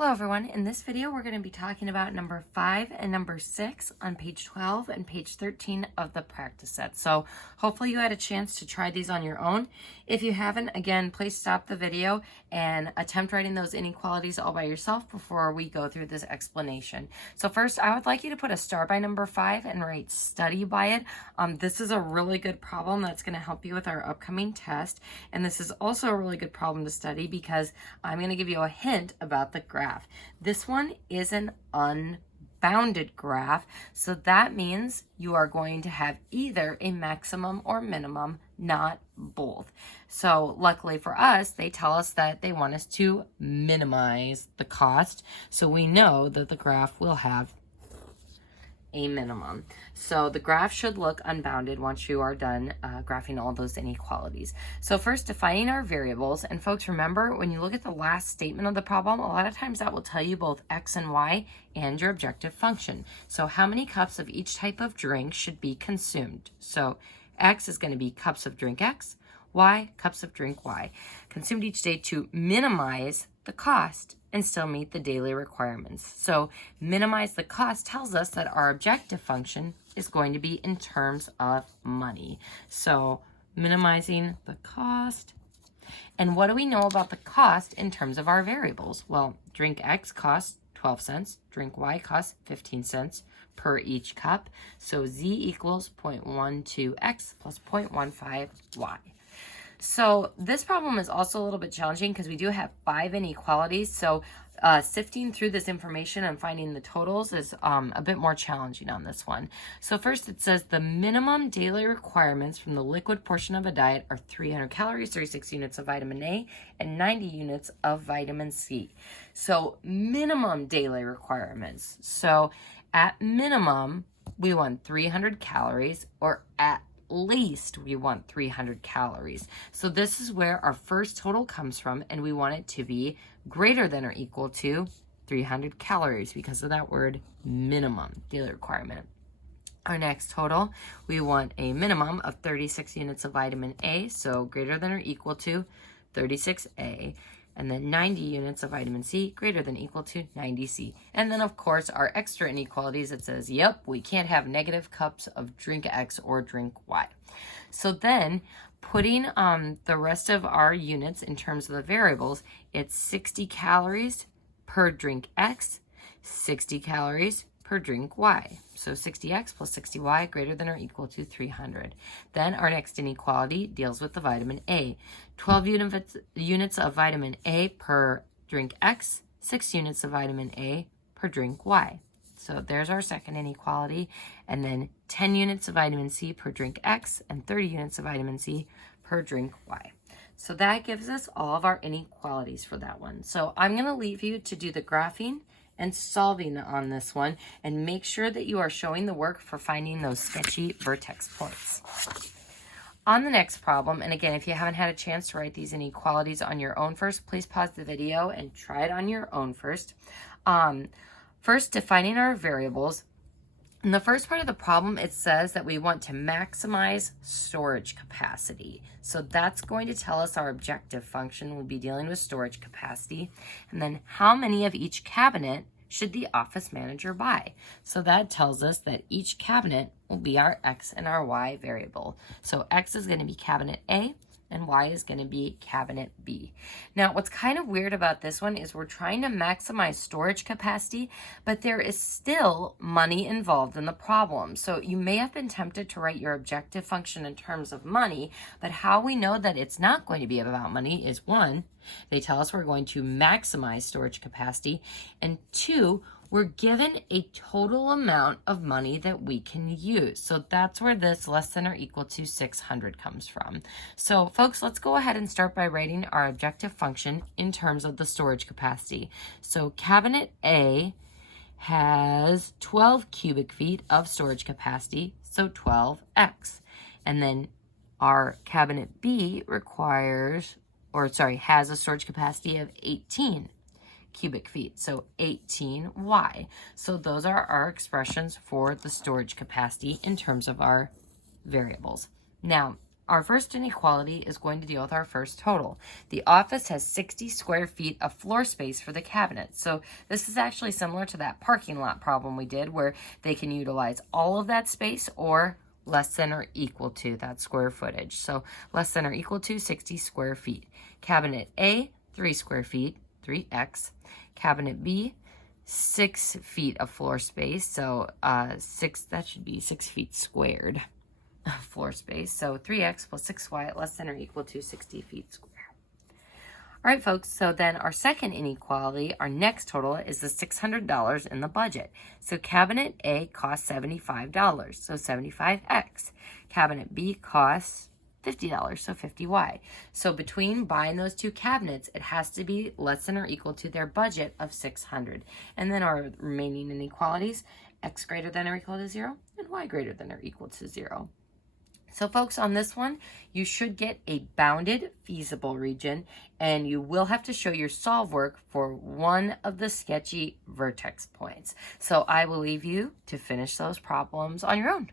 Hello everyone, in this video we're going to be talking about number 5 and number 6 on page 12 and page 13 of the practice set. So hopefully you had a chance to try these on your own. If you haven't, again, please stop the video and attempt writing those inequalities all by yourself before we go through this explanation. So first, I would like you to put a star by number 5 and write study by it. This is a really good problem that's going to help you with our upcoming test. And this is also a really good problem to study because I'm going to give you a hint about the graph. This one is an unbounded graph, so that means you are going to have either a maximum or minimum, not both. So luckily for us, they tell us that they want us to minimize the cost, so we know that the graph will have a minimum. So the graph should look unbounded once you are done graphing all those inequalities. So first, defining our variables. And folks, remember, when you look at the last statement of the problem, a lot of times that will tell you both x and y and your objective function. So how many cups of each type of drink should be consumed? So x is going to be cups of drink x, y, cups of drink y, consumed each day to minimize the cost and still meet the daily requirements. So minimize the cost tells us that our objective function is going to be in terms of money. So minimizing the cost. And what do we know about the cost in terms of our variables? Well, drink X costs 12 cents, drink Y costs 15 cents per each cup. So Z equals 0.12X plus 0.15Y. So this problem is also a little bit challenging because we do have 5 inequalities. So sifting through this information and finding the totals is a bit more challenging on this one. So first it says the minimum daily requirements from the liquid portion of a diet are 300 calories, 36 units of vitamin A, and 90 units of vitamin C. So minimum daily requirements. So at minimum, we want 300 calories, or at least we want 300 calories. So this is where our first total comes from, and we want it to be greater than or equal to 300 calories because of that word minimum daily requirement. Our next total, we want a minimum of 36 units of vitamin A, so greater than or equal to 36A. And then 90 units of vitamin C greater than or equal to 90C. And then, of course, our extra inequalities, it says, yep, we can't have negative cups of drink X or drink Y. So then, putting the rest of our units in terms of the variables, it's 60 calories per drink X, 60 calories per drink Y. So 60X plus 60Y greater than or equal to 300. Then our next inequality deals with the vitamin A. 12 units of vitamin A per drink X, 6 units of vitamin A per drink Y. So there's our second inequality. And then 10 units of vitamin C per drink X and 30 units of vitamin C per drink Y. So that gives us all of our inequalities for that one. So I'm going to leave you to do the graphing and solving on this one, and make sure that you are showing the work for finding those sketchy vertex points. On the next problem, and again, if you haven't had a chance to write these inequalities on your own first, please pause the video and try it on your own first. First, defining our variables. In the first part of the problem, it says that we want to maximize storage capacity. So that's going to tell us our objective function. We'll be dealing with storage capacity. And then how many of each cabinet should the office manager buy? So that tells us that each cabinet will be our X and our Y variable. So X is going to be cabinet A, and Y is going to be cabinet B. Now, what's kind of weird about this one is we're trying to maximize storage capacity, but there is still money involved in the problem. So you may have been tempted to write your objective function in terms of money, but how we know that it's not going to be about money is, 1, they tell us we're going to maximize storage capacity, and 2, we're given a total amount of money that we can use. So that's where this less than or equal to 600 comes from. So folks, let's go ahead and start by writing our objective function in terms of the storage capacity. So cabinet A has 12 cubic feet of storage capacity, so 12x. And then our cabinet B has a storage capacity of 18 cubic feet, so 18y. So those are our expressions for the storage capacity in terms of our variables. Now, our first inequality is going to deal with our first total. The office has 60 square feet of floor space for the cabinet. So this is actually similar to that parking lot problem we did where they can utilize all of that space or less than or equal to that square footage. So less than or equal to 60 square feet. Cabinet A, 3 square feet, 3x. Cabinet B, 6 feet of floor space. So that should be 6 feet squared floor space. So 3x plus 6y less than or equal to 60 feet square. All right, folks, so then our second inequality, our next total is the $600 in the budget. So cabinet A costs $75, so 75x. Cabinet B costs $50, so 50y. So between buying those two cabinets, it has to be less than or equal to their budget of $600. And then our remaining inequalities, x greater than or equal to 0 and y greater than or equal to 0. So folks, on this one, you should get a bounded feasible region, and you will have to show your solve work for one of the sketchy vertex points. So I will leave you to finish those problems on your own.